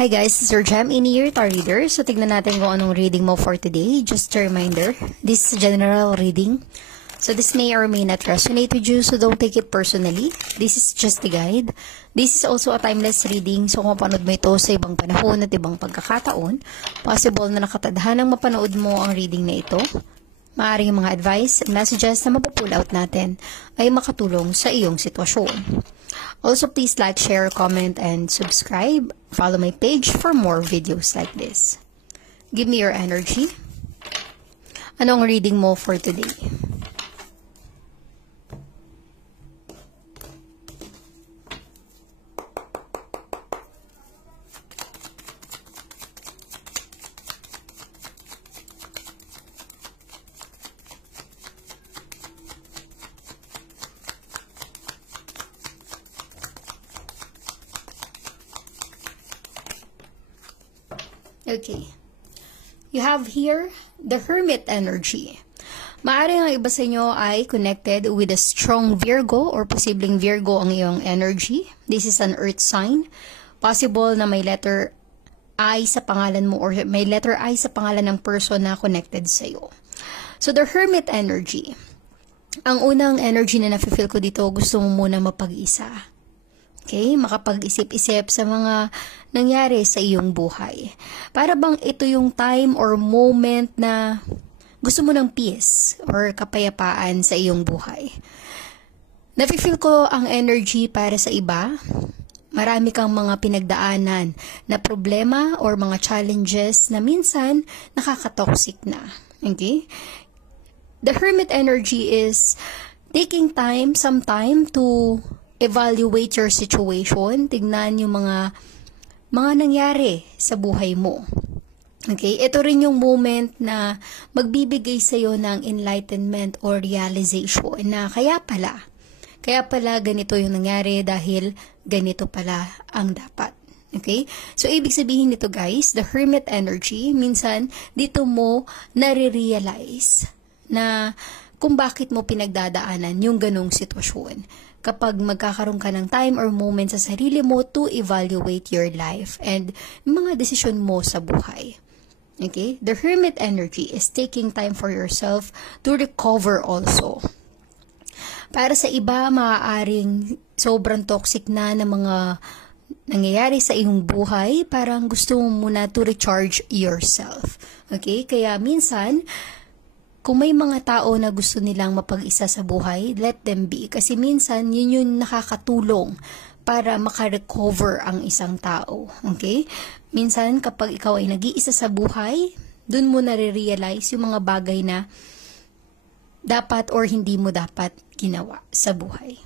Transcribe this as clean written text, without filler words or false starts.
Hi guys, this is your Gem in your Tarot Reader. So tignan natin kung anong reading mo for today. Just a reminder, this is general reading. So this may or may not resonate with you, so don't take it personally. This is just a guide. This is also a timeless reading, so kung mapanood mo ito sa ibang panahon at ibang pagkakataon, possible na nakatadhanang mapanood mo ang reading na ito. Maaaring mga advice and messages na mapupull out natin ay makatulong sa iyong sitwasyon. Also, please like, share, comment, and subscribe. Follow my page for more videos like this. Give me your energy. Anong reading mo for today? Okay. You have here the Hermit energy. Maaari ang iba sa inyo ay connected with a strong Virgo or posibleng Virgo ang iyong energy. This is an earth sign. Possible na may letter I sa pangalan mo or may letter I sa pangalan ng person na connected sa iyo. So the Hermit energy. Ang unang energy na nafe-feel ko dito, gusto mo muna mapag-isa. Okay, makapag-isip-isip sa mga nangyari sa iyong buhay. Para bang ito yung time or moment na gusto mo ng peace or kapayapaan sa iyong buhay. Nafe-feel ko ang energy para sa iba. Marami kang mga pinagdaanan na problema or mga challenges na minsan nakaka-toxic na. Okay? The Hermit energy is taking some time to evaluate your situation, tignan yung mga nangyari sa buhay mo. Okay, ito rin yung moment na magbibigay sa iyo ng enlightenment or realization na kaya pala ganito yung nangyari dahil ganito pala ang dapat. Okay? So, ibig sabihin nito guys, the Hermit energy, minsan dito mo nare-realize na kung bakit mo pinagdadaanan yung ganong sitwasyon. Kapag magkakaroon ka ng time or moment sa sarili mo to evaluate your life and mga desisyon mo sa buhay. Okay? The Hermit energy is taking time for yourself to recover also. Para sa iba, maaaring sobrang toxic na ng mga nangyayari sa iyong buhay, parang gusto mo muna to recharge yourself. Okay? Kaya minsan, kung may mga tao na gusto nilang mapag-isa sa buhay, let them be. Kasi minsan, yun yung nakakatulong para makarecover ang isang tao. Okay? Minsan, kapag ikaw ay nag-iisa sa buhay, dun mo nare-realize yung mga bagay na dapat or hindi mo dapat ginawa sa buhay.